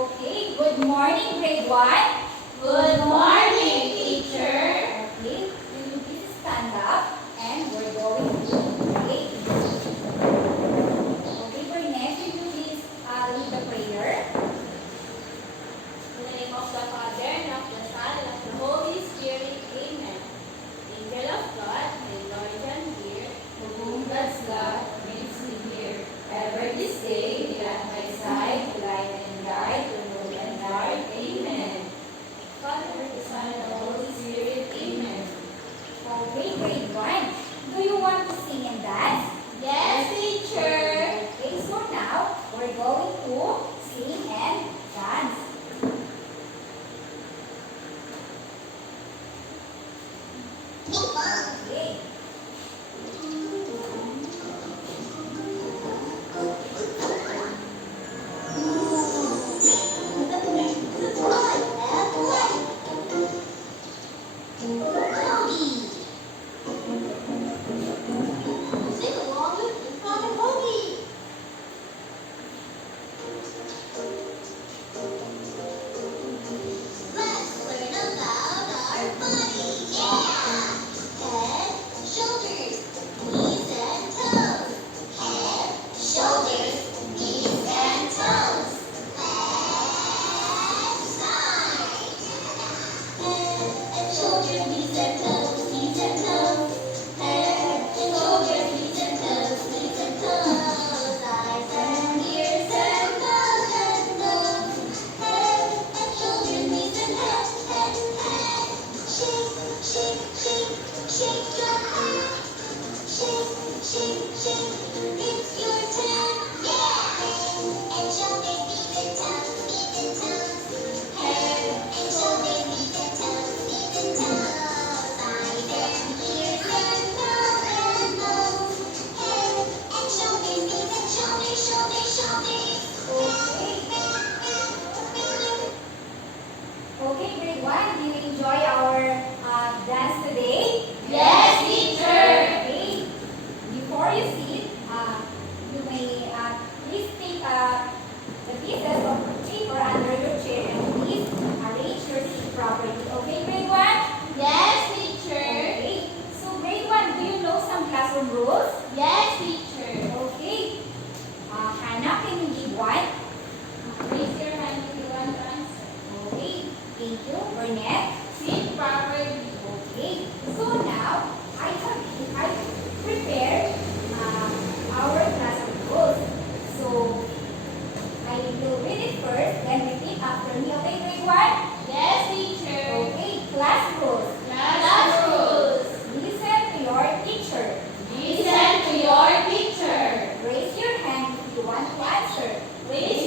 Okay, good morning, grade 1. Good morning, teacher. Okay, will you please stand up and we're going to pray. Okay, for next, will you please lead the prayer? In the name of the Father, and of the Son, and of the Holy Spirit. Amen. Angel of God, my Lord and dear, to whom God's love makes me hear. Ever this day, be at my side, to light and guide, to move and guard. Amen. Father, the Son, and the Holy Spirit. Amen. Okay, grade 1. Do you want to sing and dance? Yes, teacher. Okay, so now we're going to sing and dance. Okay. Sing along with Father Hoagie. Let's learn about our body. Yeah! Head, shoulders, knees and toes. Head, shoulders, knees and toes. Left side. Head and shoulders, knees and toes, knees and toes. Head and shoulders, knees and toes, knees and toes. Eyes and ears and nose and nose. Head and shoulders, knees and head, head, head. Shake, shake, shake, shake your head. Shake, shake, shake, it's your turn. Yeah! Head and shoulders, knees and toes, knees and toes. Head and shoulders, knees and toes, knees and toes. Eyes and ears and nose and nose. Head and shoulders, knees and shoulders, shoulders, shoulders. Okay, grade 1, do you enjoy our dance today? Yes, teacher. Okay. Before you sit, you may please take the pieces of paper under your chair and please arrange your seat properly. Okay, grade 1? Yes, teacher. Okay. So, grade 1, do you know some classroom rules? Yes, teacher. Okay. Hannah, can you give one? Raise your hand if you want to answer. Okay. Thank you. Burnett? Sit properly. Okay. So now, I prepared our classroom rules. So, I will read it first, then repeat after me. Okay, grade 1? Yes, teacher. Okay, class rules. Class rules. Listen to your teacher. Listen to your teacher. Raise your hand if you want to answer. Raise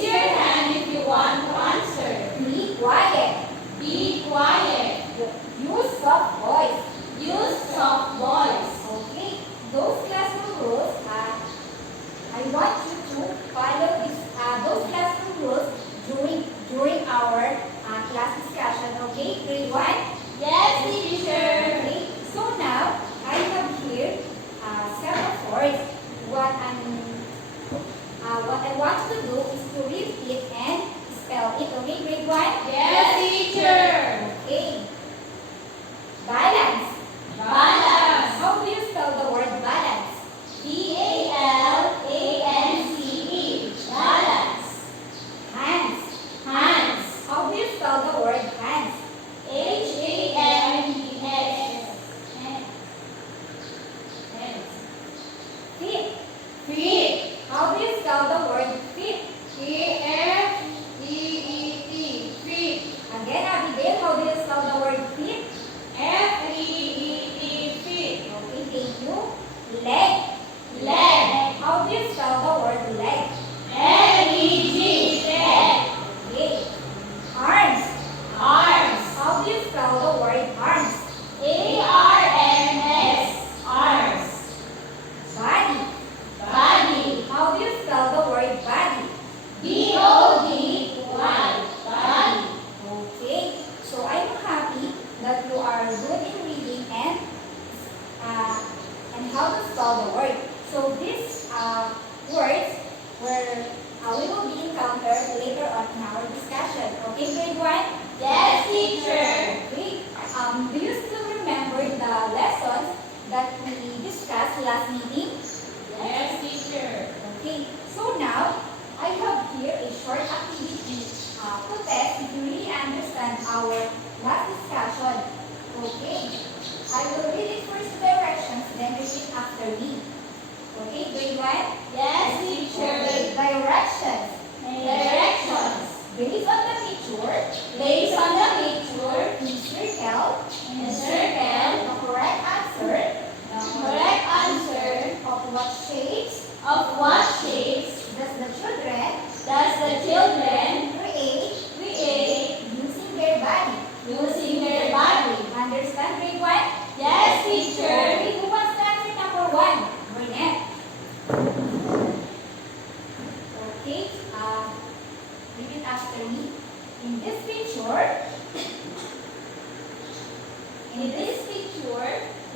later on in our discussion. Okay, grade 1? Yes, teacher. Okay. Do you still remember the lessons that we discussed last meeting? Yes, teacher. Okay. So now, I have here a short activity to test if you really understand our last discussion. Okay. I will read it first directions, then repeat after me. Okay, grade 1? Yes, teacher. Okay, directions. Directions. Based on the picture, Based on the picture, circle circle the correct answer the correct answer of what shapes of what shapes does the children does the children create create using their body. using their body. Understand grade 1? Yes, teacher. Okay, who wants to answer number 1? Burnett. Okay, repeat after me. In this picture,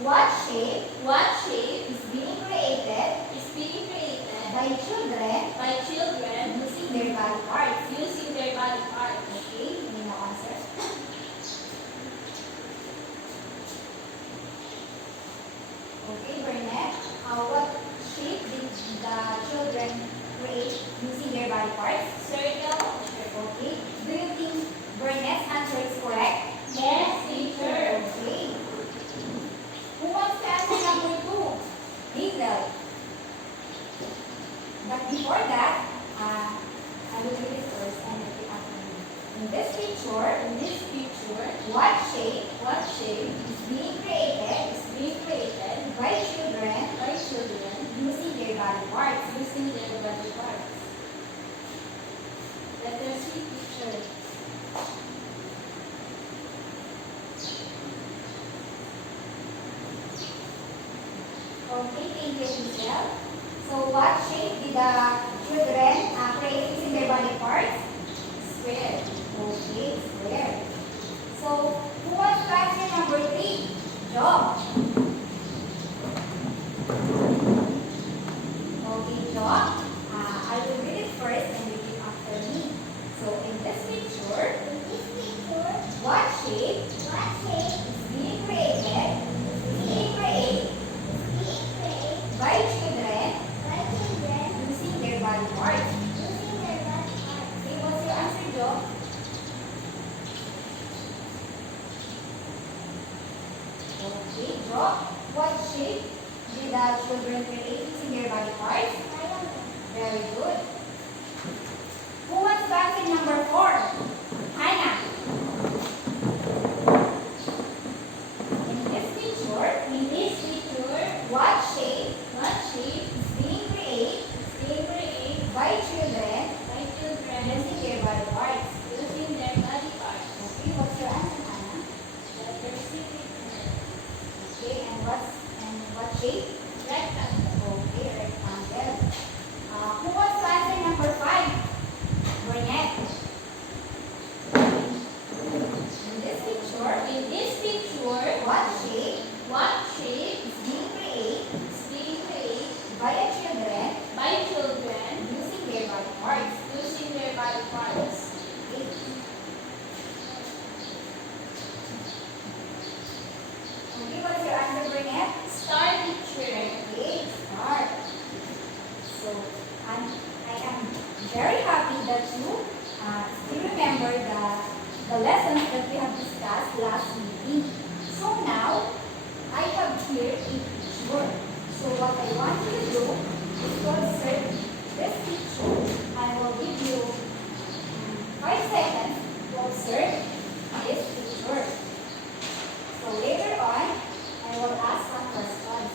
what shape is being created is being created by children by children using their body parts? using their body parts. Okay, you know answer. Okay, Burnett, what shape did the children create using their body parts? Circle. Okay, do you think Burnett's answer is correct? Yes, teacher. Okay. Who wants to answer number 2? Hazel. But before that, I will read it first and repeat after me. In this picture, what shape is being created being created by children by children using their body parts? using their body parts? Let us see picture. Okay, thank you, Hazel. So what shape did the children create using their body parts? Square. Okay, square. So who wants to answer number 3? Job. Okay, Job. I will read it first and repeat after me. So in this picture, what shape is being created by children using their body parts? Okay, what's your answer, Job? Okay, Job. What shape did the children create using their body parts? Very good. Who wants to answer number 4? Hannah. In this picture, what shape What shape is being created is being created by children by children using their body parts? using their body parts? Okay, what's your answer, Hannah? Let us see picture. Okay, and what shape? Rectangle. Okay, rectangle. Who wants to answer number 5? Burnett. In this picture, In this picture, what shape what shape is being created is being created by a children by children using their body parts? using their body parts? Okay. Okay, what's your answer, Burnett? Star picture. Okay, start. So, I am very happy that you still remember the lessons that we have discussed last meeting. So now, I have here a picture. So what I want you to do is to observe this picture. I will give you 5 seconds to observe this picture. So later on, I will ask some questions.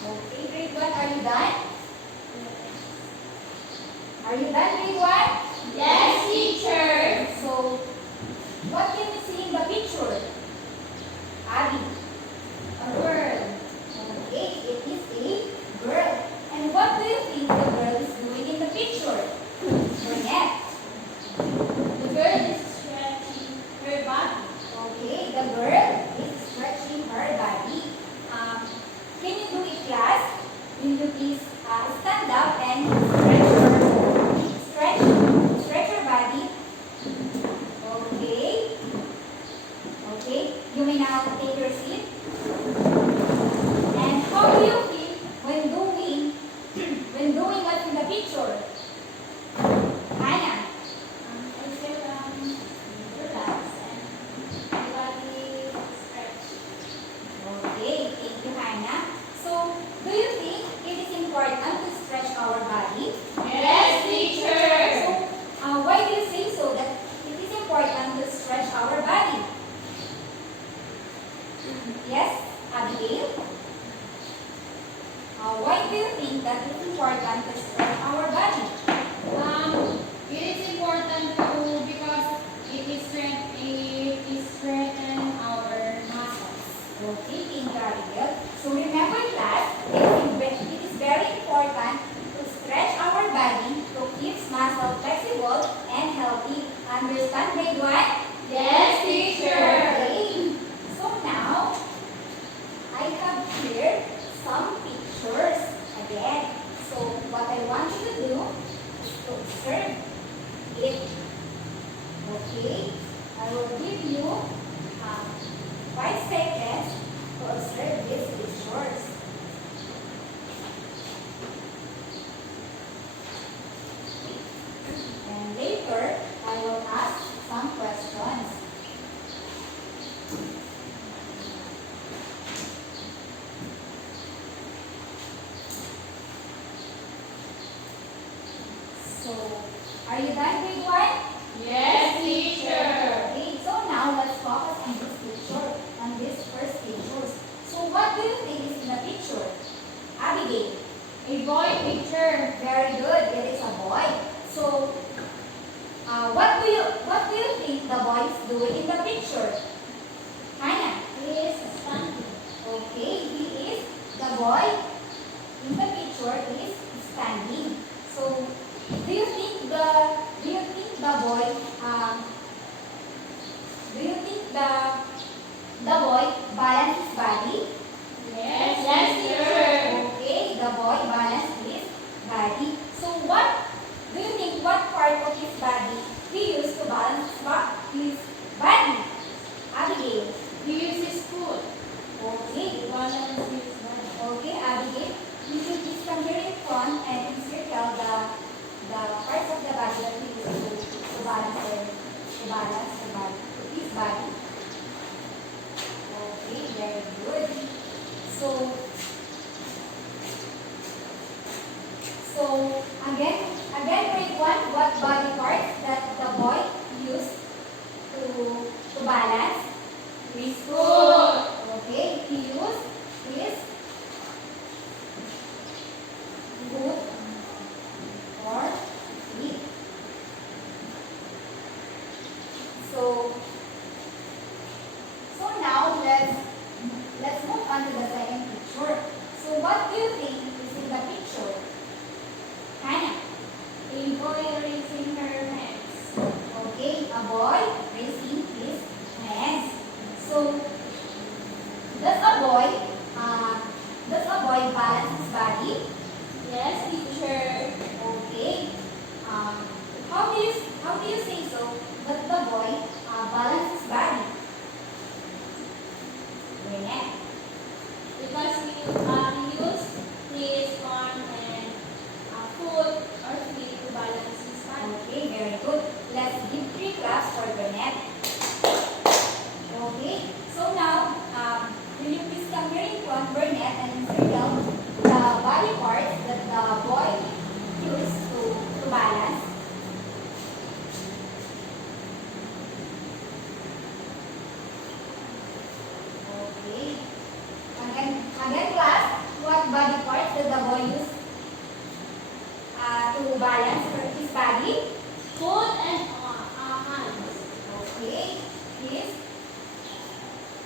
Okay, grade 1, are you done? Are you done, grade 1? Yes, teacher. So, what can you see in the picture? Abby. A girl. Okay, it is a girl. And what do you think the girl is doing in the picture? Burnett. The girl is stretching her body. Okay, the girl is Okay, you may now take your seat. And how do you feel when doing what's in the picture? Hannah. I feel relaxed and my body stretch. Okay, thank you, Hannah. So, do you think it is important to stretch our body? Yes, teacher. So, why do you say so that it is important to stretch our body? Yes, Abigail? Why do you think that it's important to stretch our body? It is important to because it strengthen our muscles. Okay, thank you, Abigail. So, remember class, it is very important to stretch our body to keep muscle flexible and healthy. Understand, grade 1? Yes, teacher. Okay. So now, I have here some pictures again. So what I want you to do is to observe it. Okay? I will give you 5 seconds to observe these pictures. And later, I will ask some questions. So, are you done, grade 1? Yes, teacher. Okay, so now let's focus on this picture, on this first picture. So, what do you think is in the picture? Abigail. A boy picture. Very good. It is a boy. So, what do you think the boy is doing in the picture? Hannah. He is standing. Okay, the boy in the picture is standing. So, do you think the boy balance his body? Yes, teacher. Okay, the boy balance his body. So what do you think what part of his body he used to balance his body? Abigail. He uses foot. Okay. Balance his body. Okay, Abigail. You should please come here in front and encircle the parts of the body that he used to balance his body. Okay, very good. So again, grade 1, what body parts that the boy used to balance? His foot. Okay, he used his foot or feet. So now let's move on to the second picture. So what do you think is in the picture? Hannah. A boy raising her hands. Okay, a boy raising his hands. So does a boy balance his body? Yes, teacher. Okay. How do you say so that the boy balance his body? Renee. Because he used his arm and foot or feet to balance his body. Okay, very good. Let's give 3 claps for Burnett. Okay, so now, will you please come here in front, Burnett, and circle the body parts that the boy used to balance? Okay. Again, class, what body parts did the boy use to balance his body? Foot and hands. Okay, his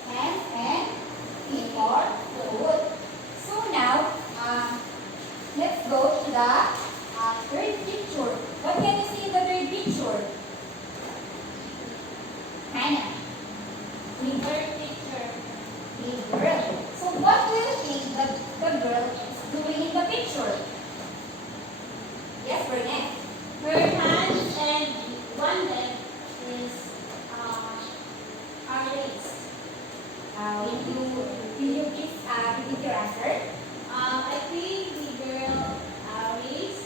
hands and feet or foot. So now, let's go to the third picture. What can you see in the third picture? Hannah. Third picture. A girl. So what do you think the girl is doing in the picture? Yes, Burnett. Her hands and one leg are raised. please repeat your answer? I think the girl raised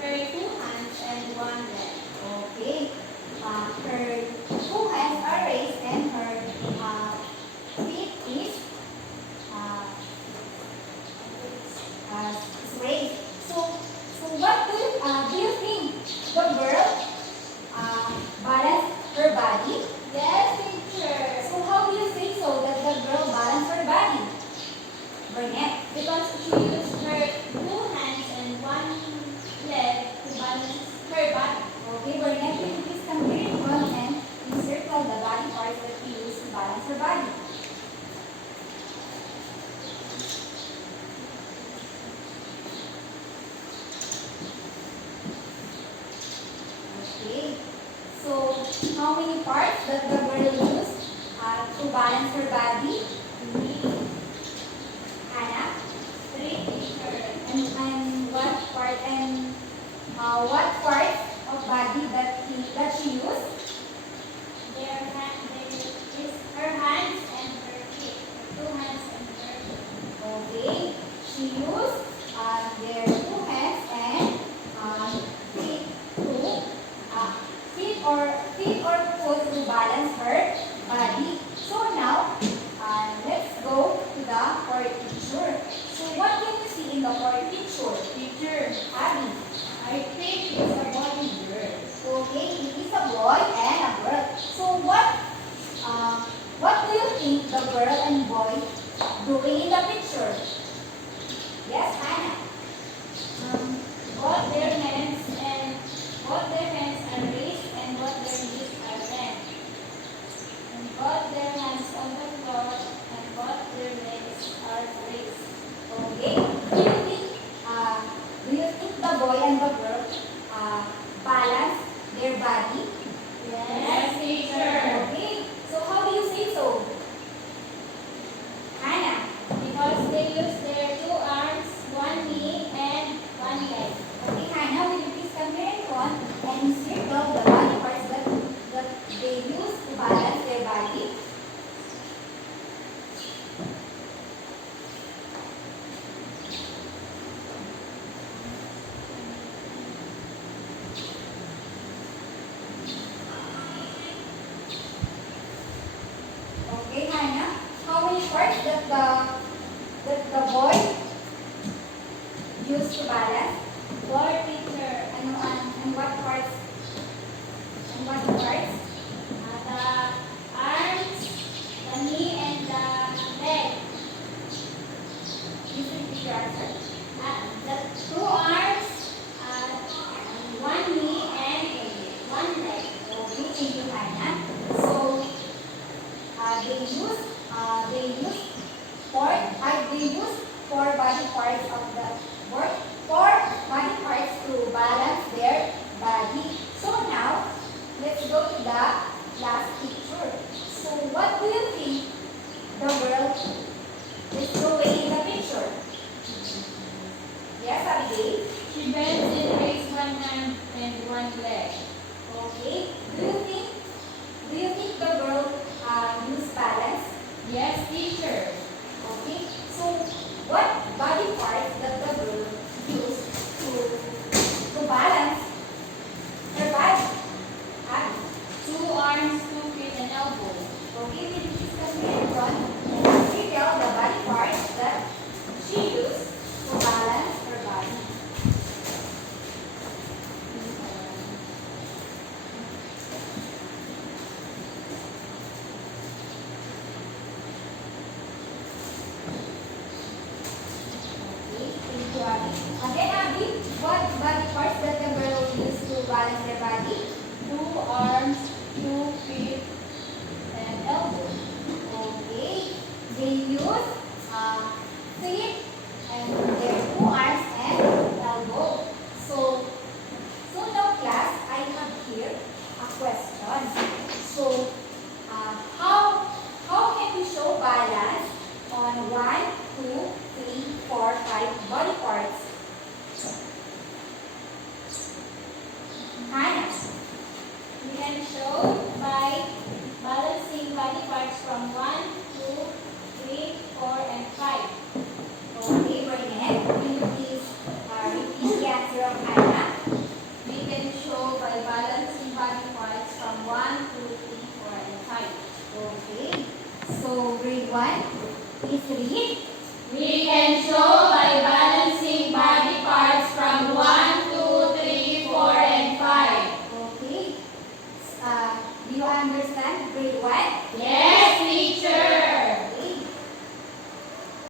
her two hands and one leg. Okay. Her two hands are raised and her feet is raised. So what do you think the girl balanced her body? Yes, teacher. So how do you say so that the girl balanced her body? Burnett. Because she used her two hands and one leg to balance her body. Okay, Burnett, will you please come here in front and encircle the body parts that we use to balance her body? Okay. So how many parts does the girl use to balance her body? Hannah? Three, teacher. And what parts of body that she used? Her hands and her feet. Her two hands and her feet. Okay, she used their two hands and feet to foot to balance her body. So now let's go to the fourth picture. So what can you see in the fourth picture? Teacher, Abby. I think it's a body girl. Okay, it is a boy and a girl. So what do you think the girl and boy doing in the picture? Yes, Hannah. Both their hands are raised and both their knees are bent. And both their hands on the floor and both their legs are raised. Okay. Do you think the boy and the girl balance their body? Yes, teacher. Okay. So how do you say so? Hannah. Because they use their two arms, one knee, and one leg. Okay, Hannah, will you please come here in front and circle the body parts that they use to balance their body? Okay, Hannah, how many parts that the boy used to balance? Four, teacher. And what parts? And what parts? The arms, the knee, and the leg. Please repeat your answer. The two arms, one knee, and one leg. Okay, thank you, Hannah. So they use four body parts to balance their body. So now let's go to the last picture. So what do you think the girl is doing in the picture? Yes, Abigail? She bends and raises one hand and one leg. Okay. Do you think the girl use balance? Yes, teacher. Okay. So what body parts that the girl use to balance her body? Abby? Two arms, 2 feet, and elbow. Okay, will you please come here in front and detail the body parts that she used to balance her body? Okay, thank you, Abby. Again, Abby, what body parts that the girl used to balance their body? 2 arms, 2 feet, and elbow. Okay, they use feet and their two arms and elbow. So now class, I have here a question. So how can we show balance on 1, 2, 3, 4, 5 body parts? Hannah. We can show by balancing body parts from 1, 2, 3, 4, 4, and 5.